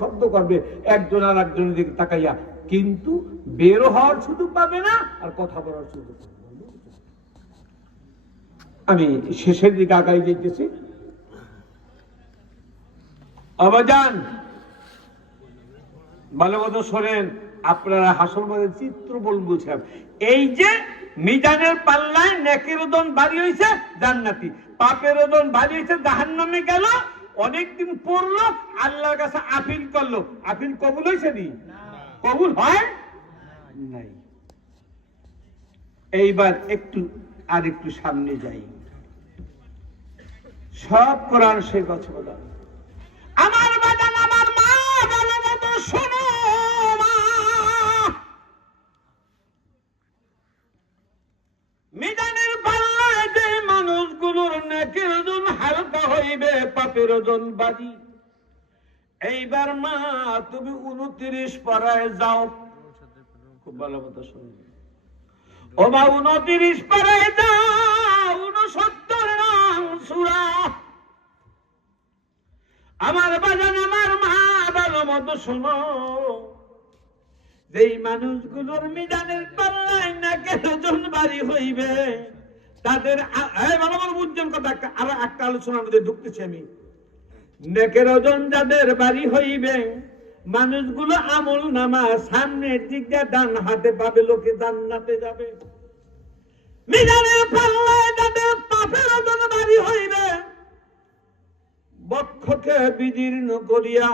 শব্দ করবে একজন আর একজনের দিকে তাকাইয়া, কিন্তু বের হওয়ার সুযোগ পাবে না আর কথা বলার সুযোগ পাবে। আমি শেষের দিকে আগাই যেতেছি। অবাজান ভালো মতো শোনেন, আপনারা হাসর মাঝে চিত্র বলছিলাম। এই যে মিজানের পাল্লায় নেকের ওজন ভারী হয়েছে জান্নাতি, পাপের ওজন ভারী হয়েছে জাহান্নামে গেল। অনেকদিন পড়লো, আল্লাহর কাছে আপিল করলো, আপিল কবুল হয়েছে নি? কবুল হয় নাই। এইবার আর একটু সামনে যাই। সব কোরআন সে কথা বলা। আমার বাজান, আমার মা ভালো মতো শোনো। মিজানের পাল্লায় যে মানুষগুলোর নেকের ওজন হালকা হইবে, পাপের ওজন ভারী। এইবার মা তুমি 29 পারায় যাও। খুব ভালো মতো শোনো। ও মা 29 পারায় যাও, 69 নং সূরা। আমার বাজান, আমার মা ভালো মতো শোনো। যেই মানুষগুলোর মিজানের পাল্লায় নাকের ওজন ভারী হইবে, তাদের ভালো ভালো বুঝছেন কথা। আরো একটা আলোচনার মধ্যে ঢুকতেছি আমি। নেকের ওজন যাদের ভারী হইবে, মানুষগুলো আমল নামা সামনের দিক দিয়ে ডান হাতে পাবে, লোকে জান্নাতে যাবে। মিজানের পাল্লায় যাদের পাপের ওজন ভারী হইবে, বক্ষকে বিদীর্ণ করিয়া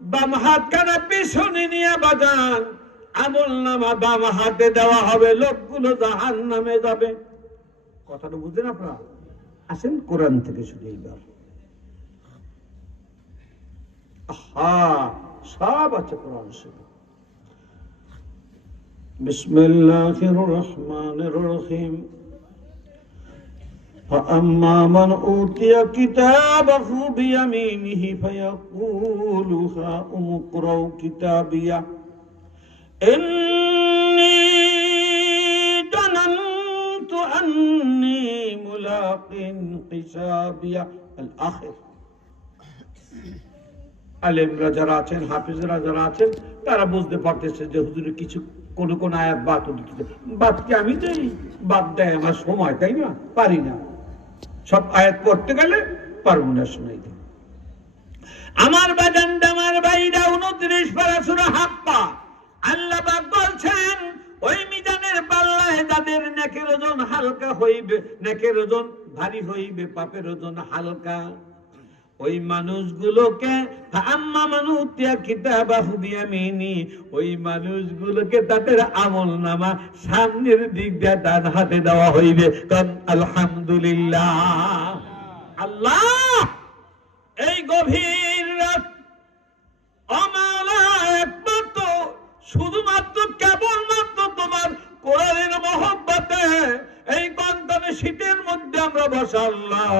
বাম হাত কানা পিছনে নিয়ে বাজান আমল নামা বাম হাতে দেওয়া হবে, লোকগুলো জাহান্নামে যাবে। কথাটা বুঝলেন আপনারা? আসেন কোরআন থেকে শুনে। এইবার সব আছে কোরআন শুনে। বিসমিল্লাহির রহমানির রহিম। فأما من أوتي كتابه بيمينه فيقول هاؤم اقرءوا كتابيه إني ظننت أني ملاق حسابيه الآخر। আলেমরা যারা আছেন, হাফিজরা যারা আছেন, তারা বুঝতে পারতেছে যে হুজুরের কিছু কোন কোন আয়াত বাদ দিতে। বাদ কি আমি দেই? বাদ দেয় আমার সময়, তাই না? পারি না, সব আয়াত পড়তে গেলে পারবো না শোনাইতে। আমার বাজান, আমার ভাইরা, 29 পারা সূরা হাক্কা। আল্লাহ পাক বলছেন, ওই মিজানের পাল্লায় যাদের নেকের ওজন হালকা হইবে, নেকের ওজন ভারী হইবে, পাপের ওজন হালকা, ওই মানুষগুলোকে আম্মা মান উতিয়া কিতাবাহু বিয়ামিনি, ওই মানুষগুলোকে তাদের আমল নামা সামনের দিক দিয়ে ডান হাতে দেওয়া হইবে। কারণ আলহামদুলিল্লাহ। আল্লাহ এই গভীর রাত একমাত্র শুধুমাত্র কেবলমাত্র তোমার কোরআনের মহব্বতে এই গন্তব্যে শীতের মধ্যে আমরা বসা, আল্লাহ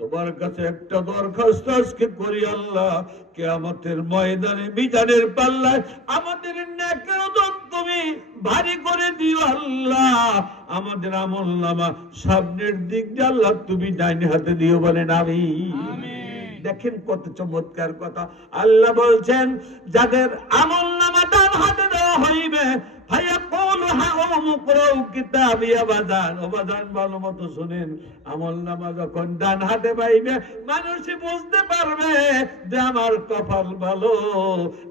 তোমার কাছে একটা দরখাস্ত আজকে করি। আল্লাহ কিয়ামতের ময়দানে মিজানের পাল্লায় আমাদের নেকের ওজন তুমি ভারী করে দিও। আল্লাহ আমাদের আমল নামা সামনের দিক দিয়ে আল্লাহ তুমি ডাইন হাতে দিও, বলেন আমিন। দেখেন কত চমৎকার কথা। আল্লাহ বলছেন, যাদের আমল নামা ডান হাতে দেওয়া হইবে, ভালো মতো শুনেন, আমল নামা যখন ডান হাতে পাইবে, মানুষ বুঝতে পারবে যে আমার কপাল ভালো,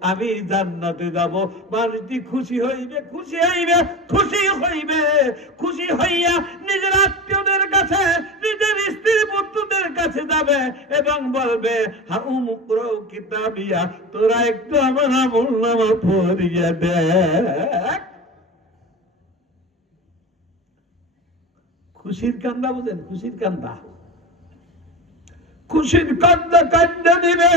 আমি জান্নাতে যাব। মানুষটি খুশি হইবে, খুশি হইবে, খুশি হইবে, খুশি হইয়া নিজের আত্মীয়দের কাছে, নিজের স্ত্রী পুত্রদের কাছে যাবে এবং বলবে, হাউম উকরাউ কিতাবিয়া, তোরা একটু আমার আমল নামা পড়িয়ে দেখ। খুশির কান্দা বুঝেন? খুশির কান্দা, খুশির কান্দা কান্দা দিবে,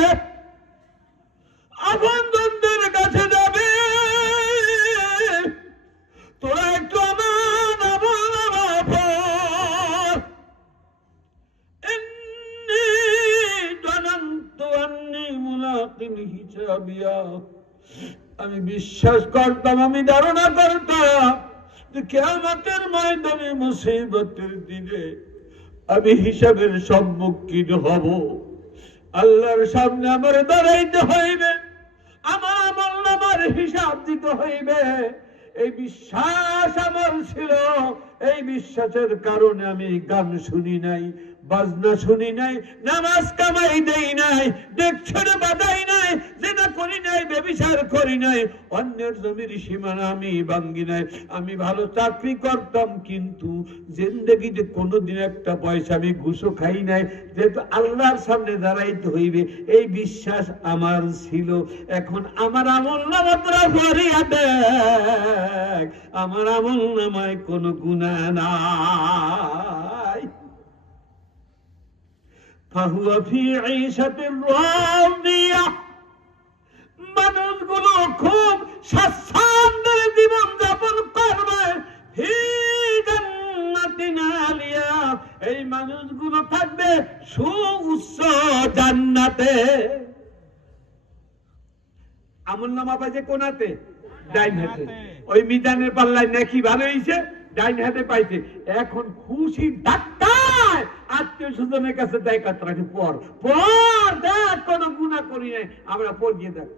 আপনজনদের কাছে যাবে, তোরা একটু আমার আমল নামা পড়। ইন্নী জানান্তু আন্নী মুলাকিন হিসাবিয়া, আমি বিশ্বাস করতাম, আমি ধারণা করতাম যে কিয়ামতের ময়দানে মুসিবতের দিনে আমি হিসাবের সম্মুখীন হব। আল্লাহর সামনে আমার দাঁড়াইতে হইবে, দিতে হইবে। এই বিশ্বাস আমার ছিল, এই বিশ্বাসের কারণে আমি গান শুনি নাই, বাজনা শুনি নাই, নামাজ কামাই দেই নাই, দেখ ছেড়ে বাজাই নাই, যেটা করি নাই, ব্যভিচার করি নাই, অন্যের জমির সীমানা আমি ভাঙ্গি নাই। আমি ভালো চাকরি করতাম, কিন্তু জিন্দেগিতে কোনোদিন একটা পয়সা আমি ঘুষও খাই নাই, যেহেতু আল্লাহর সামনে দাঁড়াইতে হইবে এই বিশ্বাস আমার ছিল। এখন আমার আমল নামা তোরা ভরিয়া দেখ, আমার আমল নামায় কোনো গুনাহ নাই। ফাহুয়া ফি ঈশাতির রাদিয়া, মানুষগুলো খুব স্বাচ্ছন্দ্যে জীবন যাপন করবে। ফি জান্নাতিন আলিয়া, এই মানুষগুলো থাকবে সুউচ্চ জান্নাতে। আমলনামা পাইছে কোনাতে? ডাইন হাতে। ওই মিজানের পাল্লায় নেকি ভালো হইছে, ডাইন হাতে পাইছে। এখন খুশি ডাক্তার আত্মীয় স্বজনের কাছে দেয়, কাতরাকে পর পর দেখ কোন গুনাহ করি নাই, আমরা পড়িয়ে দেখ।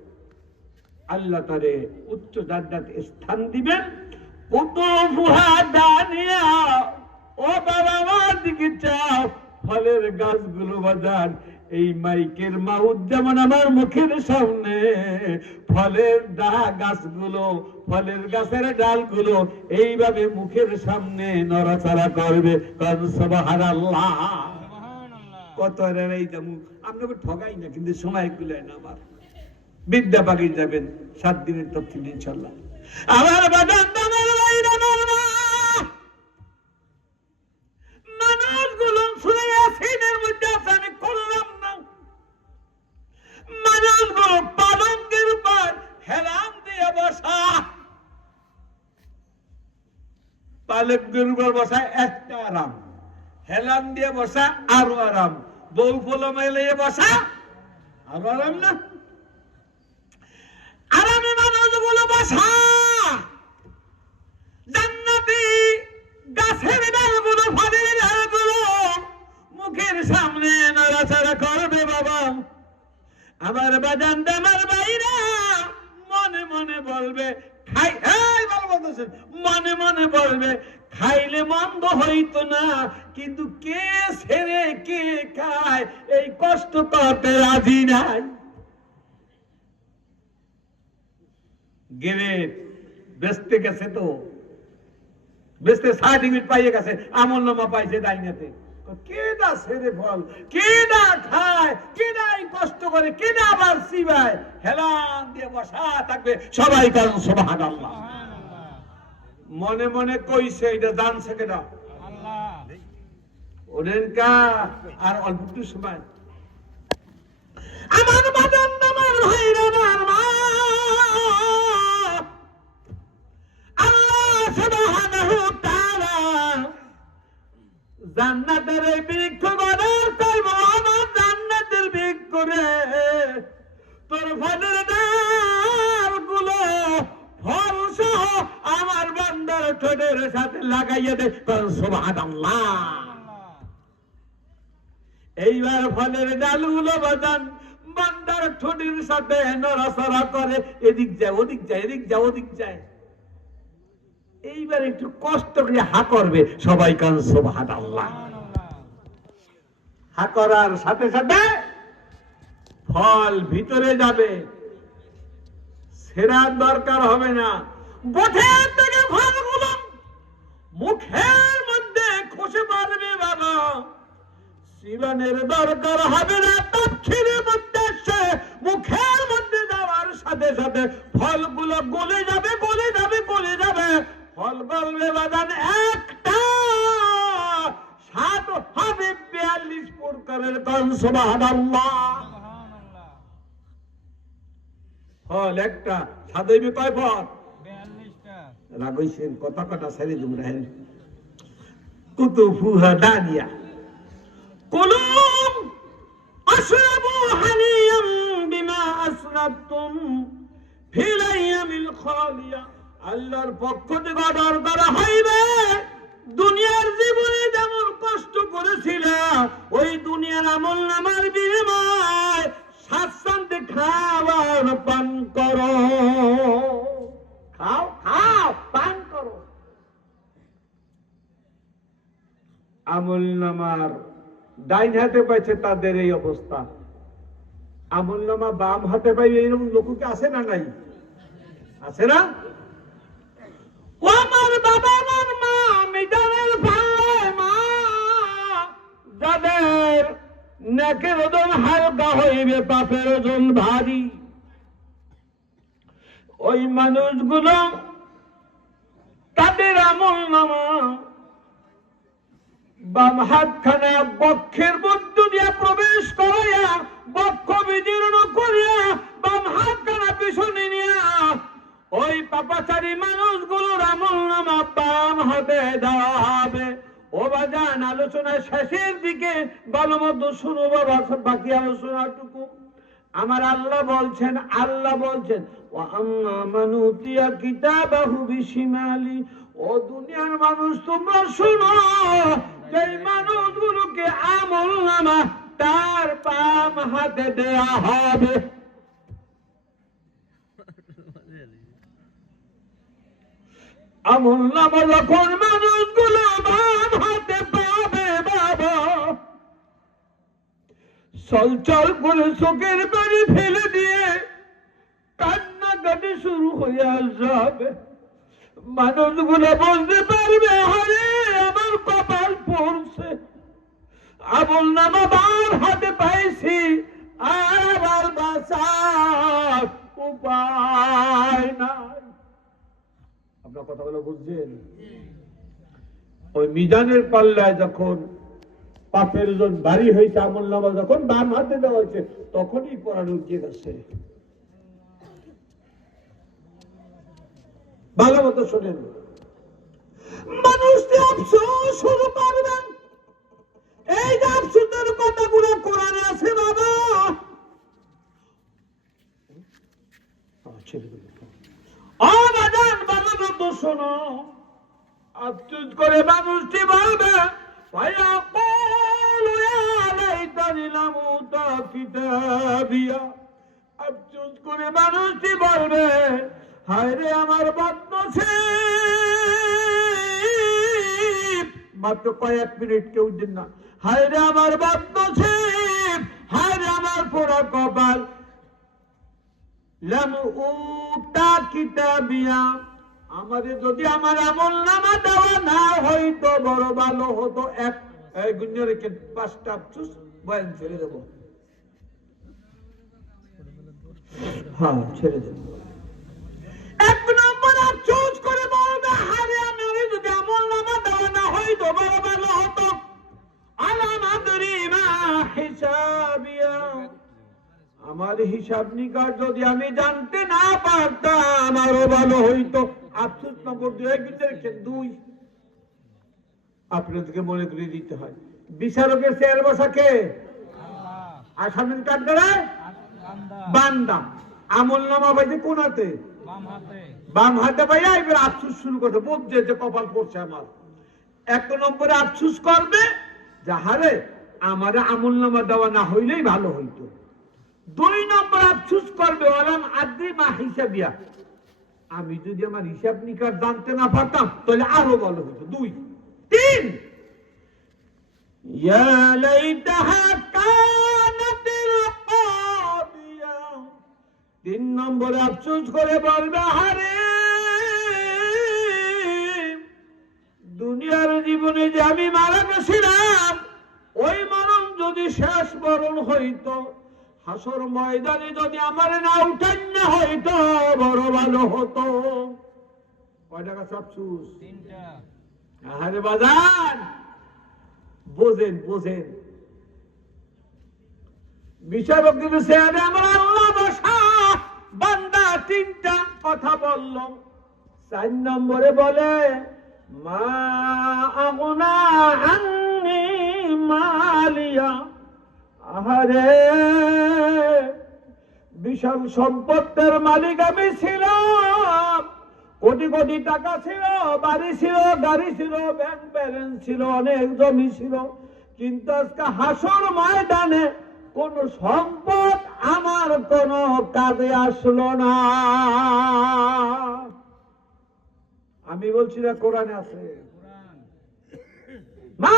আল্লাহ তারে উচ্চ জান্নাতে স্থান দিবেন। কত ফুহা দানিয়া, ও বাবা আমার দিকে চাও, ফলের গাছগুলো বাজান। এই মাইকের মাউথ যেমন আমার মুখের সামনে, ফলের গাছগুলো, ফলের গাছের ডালগুলো এইভাবে মুখের সামনে নড়াচড়া করবে। সুবহানাল্লাহ। কত রেই যাবো, আপনাকে ঠগাই না, কিন্তু সময় গুলাই না। আবার বিদ্যা পাকি যাবেন 7 দিনের তফসিল ইনশাআল্লাহ। আমার বাজান দামের বাইরে মানুষগুলো শুনে আসিনের মধ্যে আছে, আমি করলাম না। মানুষগুলো পালঙ্কের উপর হেলান দিয়ে বসা, পালঙ্কের উপর বসা একটা আরাম, হেলান দিয়ে বসা আরো আরাম, বউ ফলো মেলিয়ে বসা আরো আরাম না? আরামে মানুষগুলো বসা, জান্নাতি গাছের ডালগুলো, ফলের ডালগুলো মুখের সামনে নড়াচড়া করবে। বাবা আমার বাজান আমার বাইরা মনে মনে বলবে খাই, এই ভালো বলতেছেন, মনে মনে বলবে খাইলে মন্দ হইতো না, কিন্তু কে ছেড়ে কে খায় এই কষ্ট করতে রাজি নাই। গেলে বেচতে গেছে, তো বেচতে সার্টিফিকেট পাইয়ে গেছে, আমলনামা পাইছে ডাইনাতে। কে না ছেড়ে ফল, কে না খায়, কে না কষ্ট করে, কে না আবার সিবায়, হেলান দিয়ে বসা থাকবে সবাই। কারণ সুবহানাল্লাহ মনে মনে কইছে, এটা জানছে কেনা আল্লাহ। ওরেন কা আর অল্প একটু সময় আমার বাজান আমার ভাইরা মা, আল্লাহ সুবহানাহু তাআলা জান্নাতের এই বৃক্ষ গড়ার করব, আমার জান্নাতের বৃক্ষ রে, তোর ফলের ডালগুলো ফল সহ আমার বান্দার ঠোঁটের সাথে লাগাইয়া দে। সুবহানাল্লাহ। এইবার ফলের ডালগুলো বাজান বান্দার ঠোঁটের সাথে নড়াচড়া করে, এদিক যায় ওদিক যায়, এদিক যায় ওদিক যায়। এইবার একটু কষ্ট করে হা করবে সবাই। কান সুবহানাল্লাহ। হা করার সাথে সাথে ফল ভিতরে যাবে, ছেঁড়ার দরকার হবে না। বঠের থেকে ফলগুলো মুখের মধ্যে খসে পড়বে বাবা, চিবানের দরকার হবে না। তফসিরের মধ্যে সে মুখের মধ্যে যাওয়ার সাথে সাথে ফলগুলো গলে যাবে, গলে যাবে, গলে যাবে। ফল গলবে বাদান একটা, স্বাদ হবে 42 প্রকারের। কান সুবহানাল্লাহ। ফল একটা, স্বাদ হইবে কয় ফল? 42টা। রাগইছেন কথা কথা ছেড়ে দিন রাহেন। কুতুফুহা দানিয়া, কুলুম আশরাবু হানিয়াম বিমা আসরাফতুম ফিল আইয়ামিল খালিয়া। আল্লাহর পক্ষ থেকে অর্ডার করা হইবে, দুনিয়ার জীবনে যেমন কষ্ট করেছিলাম, ওই দুনিয়ার আমলনামার বিনিময় স্বাচ্ছন্দ্যে খাবার পান করো। আমল নামার ডাইন হাতে পাইছে তাদের এই অবস্থা, আমল নামা বাম হাতে পাইবে এরকম লোক কি আছে না নাই? আছে না? ও আমার বাবা আমার মা মিজানের পাল্লে মা, যাদের নেকের ওজন হালকা হইবে পাপের ওজন ভারী, ওই মানুষগুলো তাদের আমল নামা বাম হাতখানা বক্ষের মধ্য দিয়া প্রবেশ করিয়া বক্ষ বিদীর্ণ করিয়া বাম হাতখানা পিছনে নিয়া ওই পাপাচারী মানুষগুলোর আমল নামা বাম হাতে দেওয়া হবে। ও বাজান, আলোচনা শেষের দিকে ভালো মতো শুনো বাবা, বাকি আলোচনাটুকু আমার আল্লাহ বলছেন ওয়া আম্মা মান উতিয়া কিতাবাহু বিশিমালি, ও দুনিয়ার মানুষ তোমরা শুনো, যে মানুষগুলোকে আমল নামা তার বাম হাতে দেয়া হবে। আমল নামা যখন মানুষগুলো বাম হাতে পাবে বাবা, চল করে চোখের পানি ফেলে দিয়ে কান্নাকাটি শুরু হয়ে যাবে। মানুষগুলো বলতে পারবে, আরে আমার কপাল পড়ছে, আমল নামা বাম হাতে পাইছি, আর আমার বাঁচার উপায় নাই। আপনার কথাগুলো বুঝছেন? ওই মিজানের পাল্লায় যখন পাপের ওজন ভারী হয়েছে, আমল নামা যখন বাম হাতে দেওয়া হয়েছে, তখনই পড়ানো উচিত আছে। ভালো মতো শোনেন, মানুষটি আফসোস শুরু করবেন। এই যে আফসোসের কথাগুলো কোরআনে আছে বাবা, ভালো মতো শোনো। আফসোস করে মানুষটি বলবে, আফসোস করে মানুষটি বলবে, হায় রে আমার বদনসিব, মাত্র কয়েক মিনিট কেউ দিন না, হায় রে আমার বদনসিব, হায় রে আমার পোড়া কপাল, লাম উতা কিতাবিয়া, আমাদের যদি আমার আমল নামা দেওয়া না হইতো বড় ভালো হতো। এক গুণ রেখে 5টা আফসোস বয়ান ছেড়ে দেবো। হ্যাঁ, ছেড়ে দেবো। 1 নম্বর আফসোস করে বলবে, আরে আমি যদি আমল নামা দেওয়া না হইতো বড় ভালো হতো। আলাম আদরি মা হিসাবিয়া, আমার হিসাব নিকাশ যদি আমি জানতে না পারতাম আরো ভালো হইতো। আফসোস নম্বর 2 আপনাদেরকে মনে করে দিতে হয়, বিচারকের চেয়ার বসা কে? আসামির কাঠগড়ায় বান্দা। আমল নামা পাইছে কোন হাতে? বাম হাতে পাইয়া এবার আফসোস শুরু করছে, বুঝছে যে কপাল পড়ছে আমার। 1 নম্বরে আফসোস করবে, যাহারে আমার আমল নামা দেওয়া না হইলেই ভালো হইতো। 2 নম্বর আফসোস করবে, ওয়ালাম আদরি মা হিসাবিয়া, আমি যদি আমার হিসাব নিকাশ জানতে না পারতাম তাহলে আরো ভালো হতো। 2 3 ইয়া লাইতাহা কানাতিল কাদিয়া, 3 নম্বরে আফসোস করে বলবে, আরে দুনিয়ার জীবনে যে আমি মারা গেছিলাম, ওই মরণ যদি শেষ মরণ হইতো, হাসর ময়দানে যদি আমার না উঠান না হইতো বড় ভালো হতো। কয়টা কাছে আফসোস? 3টা। আরে বাজান, বোঝেন বিচারক দিবসে আমার আল্লাহ বসা বান্দা 3টা কথা বলল। 4 নম্বরে বলে, মা আগনা আন্নি মালিয়া, আহারে বিশাল সম্পদের মালিক আমি ছিলাম, কোটি কোটি টাকা ছিল, বাড়ি ছিল, গাড়ি ছিল, ব্যাংক ব্যালেন্স ছিল, অনেক জমি ছিল, কিন্তু আজকে হাসর ময়দানে কোন সম্পদ আমার কোন কাজে আসলো না। আমি বলছি না, কোরআনে আছে। মা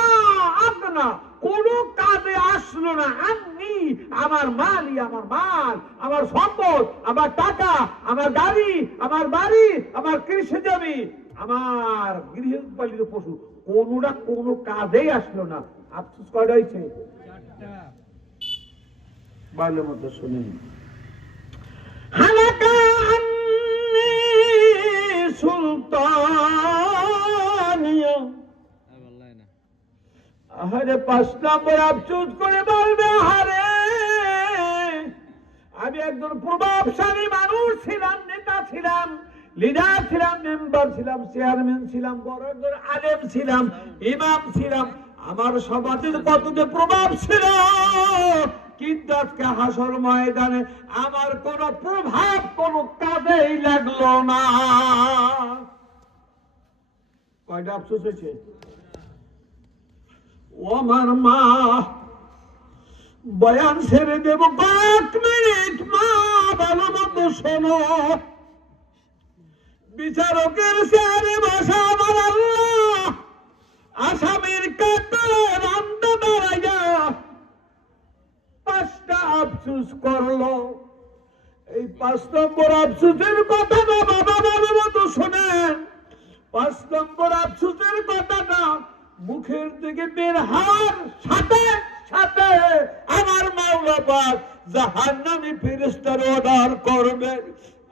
আগনা, কোন কাজে আসলো না। আন্নি, আমার মালই, আমার মাল, আমার সম্পদ, আমার টাকা, আমার গাড়ি, আমার বাড়ি, আমার কৃষি জমি, আমার গৃহপালিত পশু, কোনটা কোন কাজেই আসলো না। আফসোস কয়টা হয়েছে? বাংলার মধ্যে শুনেন, হালাকা আন্নি সুলতানিয়া। আরে 5 নম্বর আফসোস করে বলবে, হারে আমি একজন প্রভাবশালী মানুষ ছিলাম, নেতা ছিলাম, লিডার ছিলাম, মেম্বার ছিলাম, চেয়ারম্যান ছিলাম, বড় একজন আলেম ছিলাম, ইমাম ছিলাম, আমার সমাজের কত যে প্রভাব ছিল, কিন্তু আজকে হাসর ময়দানে আমার কোন প্রভাব কোন কাজেই লাগলো না। কয়টা আফসোস হয়েছে? ও আমার মা, বয়ান ছেড়ে দেব 5 মিনিট, মা ভালো মতো শোনো। বিচারকের চেয়ারে বসা আমার আল্লাহ আসামির কাতারে রান্দা দাঁড়াইয়া 5টা আফসোস করলো। এই 5 নম্বর আফসোসের কথা না বাবা ভালো মতো শোনেন। 5 নম্বর আফসোসের কথাটা মুখের থেকে বের হওয়ার সাথে সাথে আমার মাওলা পাক জাহান্নামী ফেরেশতার অর্ডার করবেন।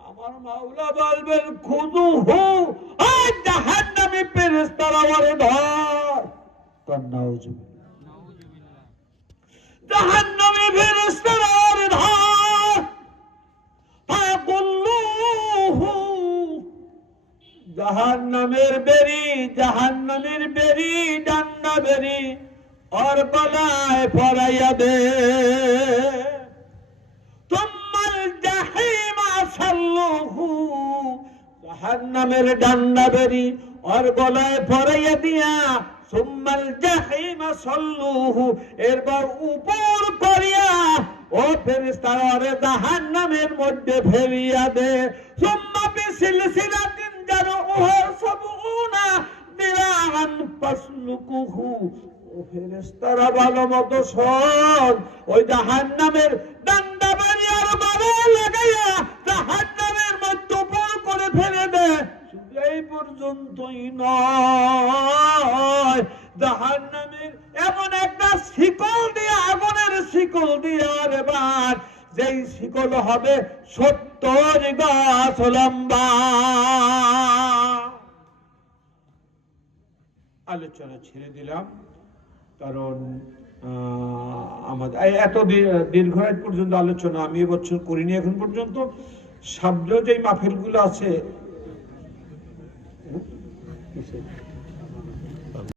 আমার মাওলা বলবেন, খুদু হু, ওই জাহান্নামী ফেরেশতার আমারে ধর। নাউজুবিল্লাহ। জাহান্নামী ফেরেশতার আমারে ধর। ফাকুল্লুহু, জাহান্নামের বেরি, জাহান্নামের বেরি, ডান্না বেরি ওর গলায় পরাইয়া দে। তুম্মাল জাহিমা সাল্লুহু, জাহান্নামের ডান্না বেরি ওর গলায় পরাইয়া দিয়া, সুম্মাল জাহিমা সাল্লুহু, এরপর উপর করিয়া ও ফেরেশতারা ওরে জাহান্নামের মধ্যে ফেলিয়া দে। সুম্মা বিসিলসিলাতিন জারউহা 70 দিরাআন ফাসলুকুহু, ও ফেরেশতারা ভালো মতো শোন, ওই জাহান্নামের ডান্ডা বেরি আর বাবা লাগাইয়া জাহান্নামের মধ্যে উপর করে ফেলে দে। শুধু এই পর্যন্তই নয়, জাহান্নামের এমন একটা শিকল দিয়ে, আগুনের শিকল দিয়ে এবার যেই শিকল হবে 70 গাছ লম্বা। আলোচনা ছেড়ে দিলাম, কারণ আমাদের এত দীর্ঘ পর্যন্ত আলোচনা আমি এবছর করিনি এখন পর্যন্ত। সামনে যে মাহফিলগুলো আছে